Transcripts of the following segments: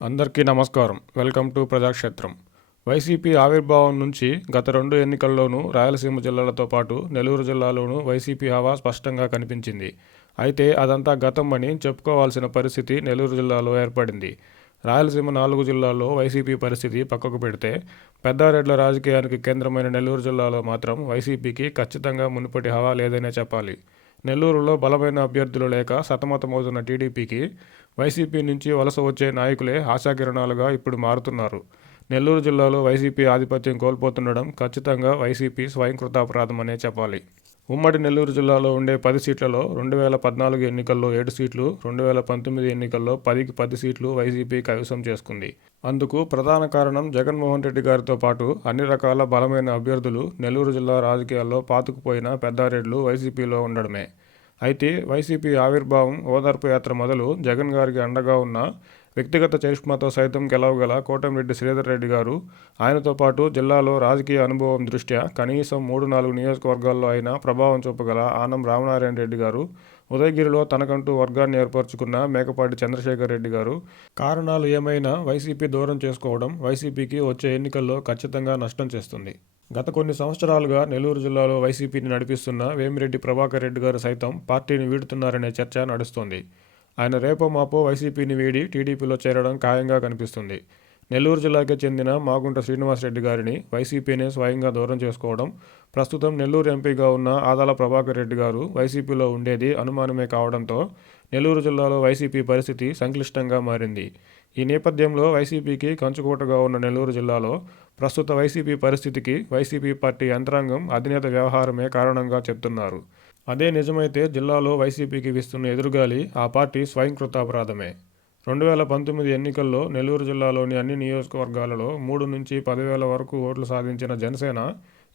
అందరికీ నమస్కారం. Welcome to ప్రజాక్షేత్రం. YCP ఆవిర్భావం నుంచి గత 2 ఎన్నికల్లోనూ రాయలసీమ జిల్లాలతో పాటు నెల్లూరు జిల్లాలోనూ వైసీపీ హవా స్పష్టంగా కనిపించింది. అయితే అదంతా గతం అని చెప్పుకోవాల్సిన పరిస్థితి నెల్లూరు జిల్లాలో ఏర్పడింది. రాయలసీమ 4 జిల్లాల్లో వైసీపీ పరిస్థితి పక్కకు పెడితే పెద్దారెడ్ల రాజకీయానికి కేంద్రమైన నెల్లూరు జిల్లాలో మాత్రం వైసీపీకి ఖచ్చితంగా మునుపటి హవా లేదనే చెప్పాలి. నెల్లూరులో బలమైన అభ్యర్థులు లేక సతమతమవుతున్న టీడీపీకి వైసీపీ నుంచి వలస వచ్చే నాయకులే ఆశాకిరణాలుగా ఇప్పుడు మారుతున్నారు. నెల్లూరు జిల్లాలో వైసీపీ ఆధిపత్యం కోల్పోతుండడం ఖచ్చితంగా వైసీపీ స్వయంకృతాపరాధమనే చెప్పాలి. ఉమ్మడి నెల్లూరు జిల్లాలో ఉండే 10 సీట్లలో 2014 ఎన్నికల్లో 7 సీట్లు, 2019 ఎన్నికల్లో 10కి 10 సీట్లు వైసీపీ కైవసం చేసుకుంది. అందుకు ప్రధాన కారణం జగన్మోహన్ రెడ్డి గారితో పాటు అన్ని రకాల బలమైన అభ్యర్థులు నెల్లూరు జిల్లా రాజకీయాల్లో పాతుకుపోయిన పెద్దారెడ్లు వైసీపీలో ఉండడమే. అయితే వైసీపీ ఆవిర్భావం, ఓదార్పు యాత్ర మొదలు జగన్ గారికి అండగా ఉన్న వ్యక్తిగత చరిష్మాతో సైతం గెలవగల కోటమిరెడ్డి శ్రీధర్ రెడ్డి గారు, ఆయనతో పాటు జిల్లాలో రాజకీయ అనుభవం దృష్ట్యా కనీసం 3-4 నియోజకవర్గాల్లో అయినా ప్రభావం చూపగల ఆనం రామనారాయణ రెడ్డి గారు, ఉదయగిరిలో తనకంటూ వర్గాన్ని ఏర్పరచుకున్న మేకపాటి చంద్రశేఖర్ రెడ్డి గారు, కారణాలు ఏమైనా వైసీపీ దూరం చేసుకోవడం వైసీపీకి వచ్చే ఎన్నికల్లో ఖచ్చితంగా నష్టం చేస్తుంది. గత కొన్ని సంవత్సరాలుగా నెల్లూరు జిల్లాలో వైసీపీని నడిపిస్తున్న వేమిరెడ్డి ప్రభాకర్ రెడ్డి గారు సైతం పార్టీని వీడుతున్నారనే చర్చ నడుస్తోంది. ఆయన రేపో మాపో వైసీపీని వీడి టీడీపీలో చేరడం ఖాయంగా కనిపిస్తుంది. నెల్లూరు జిల్లాకే చెందిన మాగుంట శ్రీనివాసరెడ్డి గారిని వైసీపీనే స్వయంగా దూరం చేసుకోవడం, ప్రస్తుతం నెల్లూరు ఎంపీగా ఉన్న ఆదాల ప్రభాకర్ రెడ్డి గారు వైసీపీలో ఉండేది అనుమానమే కావడంతో నెల్లూరు జిల్లాలో వైసీపీ పరిస్థితి సంక్లిష్టంగా మారింది. ఈ నేపథ్యంలో వైసీపీకి కంచుకోటగా ఉన్న నెల్లూరు జిల్లాలో ప్రస్తుత వైసీపీ పరిస్థితికి వైసీపీ పార్టీ యంత్రాంగం, అధినేత వ్యవహారమే కారణంగా చెప్తున్నారు. అదే నిజమైతే జిల్లాలో వైసీపీకి వీస్తున్న ఎదురుగాలి ఆ పార్టీ స్వయంకృతాపరాధమే. 2019 ఎన్నికల్లో నెల్లూరు జిల్లాలోని అన్ని నియోజకవర్గాలలో 3 నుంచి 10,000 వరకు ఓట్లు సాధించిన జనసేన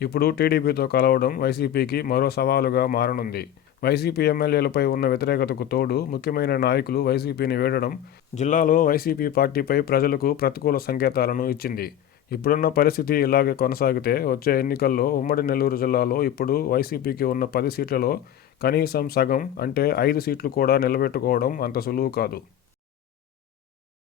ఇప్పుడు టీడీపీతో కలవడం వైసీపీకి మరో సవాలుగా మారనుంది. వైసీపీ ఎమ్మెల్యేలపై ఉన్న వ్యతిరేకతకు తోడు ముఖ్యమైన నాయకులు వైసీపీని వీడడం జిల్లాలో వైసీపీ పార్టీపై ప్రజలకు ప్రతికూల సంకేతాలను ఇచ్చింది. ఇప్పుడున్న పరిస్థితి ఇలాగే కొనసాగితే వచ్చే ఎన్నికల్లో ఉమ్మడి నెల్లూరు జిల్లాలో ఇప్పుడు వైసీపీకి ఉన్న 10 సీట్లలో కనీసం సగం అంటే 5 సీట్లు కూడా నిలబెట్టుకోవడం అంత సులువు కాదు.